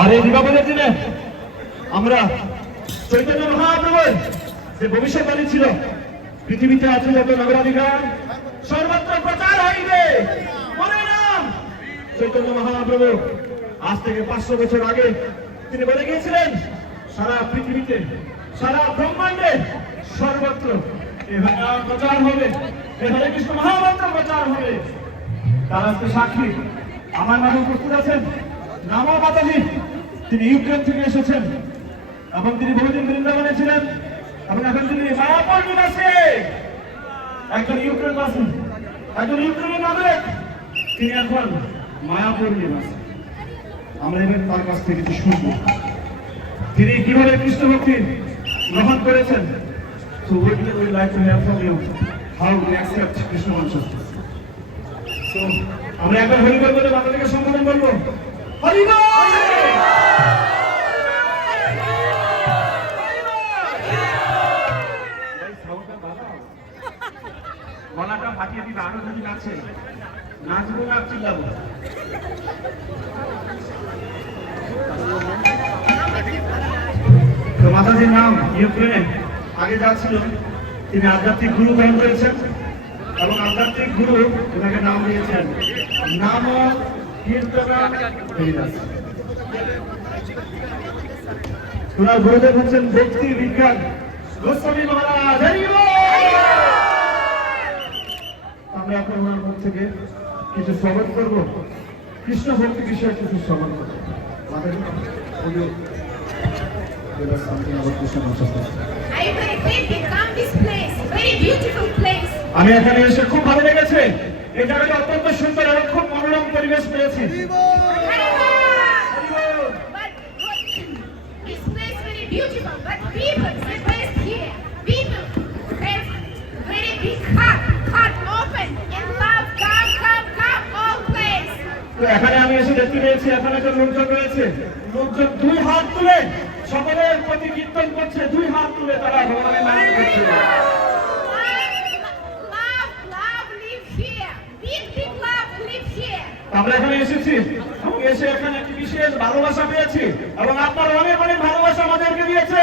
আর এই দীপাবলির দিনে আমরা চৈতন্য মহাপ্রভুর যে ভবিষ্যৎবাণী ছিল, পৃথিবীতে আছে যত নগরাধিকার সর্বত্র প্রচার হইবে মনে নাম চৈতন্য মহাপ্রভু আজ থেকে 500 বছর আগে তিনি বলে গিয়েছিলেন, সারা পৃথিবীতে সারা ব্রহ্মাণ্ডে সর্বত্র প্রচার হবে, হরে কৃষ্ণ মহামন্ত্র প্রচার হবে। তার আজকে সাক্ষী আমার মাঝে উপস্থিত আছেন নামা মাতাজি। তিনি ইউক্রেন থেকে এসেছেন এবং তিনি বহুদিন বৃন্দাবনে ছিলেন এবং এখন তিনি মায়াপুর নিবাসী, একজন ইউক্রেনবাসী, একজন ইউক্রেনের নাগরিক, তিনি এখন মায়াপুর নিবাসী। আমরা এবার তার কাছ থেকে কিছু শুনবো তিনি কিভাবে কৃষ্ণ ভক্তি গ্রহণ করেছেন। So we would like to hear from you how we accept Krishna consciousness. So আমরা একবার হরি বল বলে মাতাজিকে সম্বোধন করবো, হরি বল। গলাটা ফাটিয়ে দিবে, আরো যদি নাচে নাচবো না চিল্লাবো। তো মাতাজির নাম ইউক্রেনে আগে যা ছিল, তিনি আধ্যাত্মিক গুরু গ্রহণ করেছেন এবং আধ্যাত্মিক গুরু ওনাকে নাম দিয়েছেন নাম কীর্তনা হরিদাস। ওনার গুরুদেব হচ্ছেন ভক্তি বিজ্ঞান গোস্বামী মহারাজ। আমরা এখন ওনার মুখ থেকে কিছু শ্রবণ করবো, কৃষ্ণ ভক্তি বিষয়ে কিছু শ্রবণ করবো। আমি এখানে এসে খুব ভালো লেগেছে, এই জায়গাটা অত্যন্ত সুন্দর এবং খুব মনোরম পরিবেশ পেয়েছি। এখানে আমি এসে দেখতে পেয়েছি এখানে একজন লোকজন রয়েছে, লোকজন দুই হাত তুলে সকলের প্রতি কীর্তন করছে, দুই হাত তুলে তারা ভগবানের নাম করছে। আমরা এখানে এসেছি এবং এসে এখানে একটি বিশেষ ভালোবাসা পেয়েছি এবং আপনার অনেক অনেক ভালোবাসা আমাদেরকে দিয়েছে।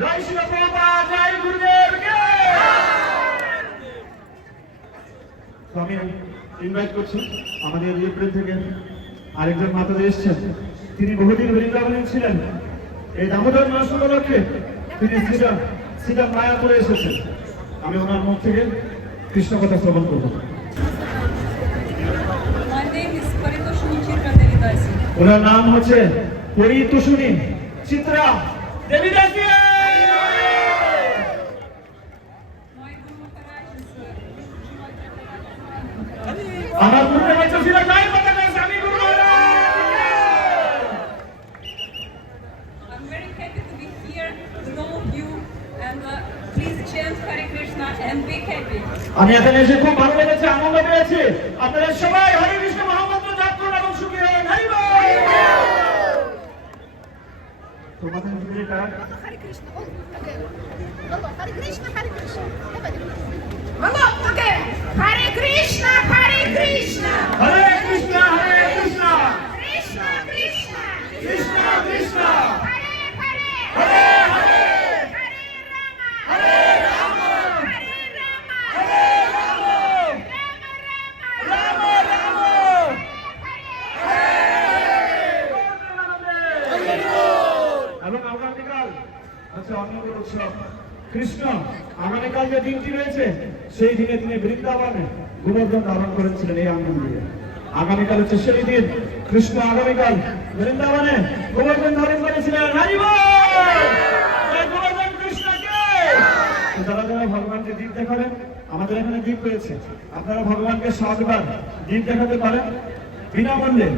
জয় শ্রী প্রভুপাদ, জয় গুরুদেব। আমি ইনভাইট করছি আমাদের ইউক্রেন থেকে আরেকজন মাতাজি এসেছেন, তিনি বহুদিন বৃন্দাবনে ছিলেন। এই দামোদর মাস উপলক্ষে তিনি সিধা মায়াপুরে এসেছেন। আমি ওনার মুখ থেকে কৃষ্ণ কথা শ্রবণ করব। ওনার নাম হচ্ছে পরিতোষিনী চিত্রা দেবীদাসী। আমার গুরুদেব হচ্ছে ছিল জয় মাতা স্বামী গুরু মহারাজ। I'm very happy to be here with all of you and please chant Hare Krishna and be happy. আমি এখানে এসে খুব ভালো লেগেছে, আনন্দ পেয়েছি। আপনারা সবাই হরে কৃষ্ণ মহামন্ত্র জপ করুন এবং সুখী হন। হরি বল। তোমাদের ভিতরে কার হরে কৃষ্ণ বলো, হরে কৃষ্ণ হরে কৃষ্ণ বলো, ওকে হরে কৃষ্ণ হরে কৃষ্ণ হরে কৃষ্ণ হরে কৃষ্ণ কৃষ্ণ কৃষ্ণ কৃষ্ণ কৃষ্ণ হরে হরে হরে হরে হরে রাম হরে রাম হরে রাম রাম রাম রাম এবং আগামীকাল হচ্ছে অন্য উৎসব কৃষ্ণ। আগামীকাল যে দিনটি রয়েছে সেই দিনে তিনি বৃন্দাবনে গোবর্ধন ধারণ করেছিলেন এই আঙ্গুল দিয়ে। আগামীকাল হচ্ছে সেই দিন, কৃষ্ণ আগামীকাল বৃন্দাবনে গোবর্ধন ধারণ করেছিলেন। হরি বল। গোবর্ধন কৃষ্ণকে। যারা যারা ভগবানকে দ্বীপ দেখাবেন, আমাদের এখানে দ্বীপ রয়েছে, আপনারা ভগবানকে 7 বার দ্বীপ দেখাতে পারেন বিনামূল্যে।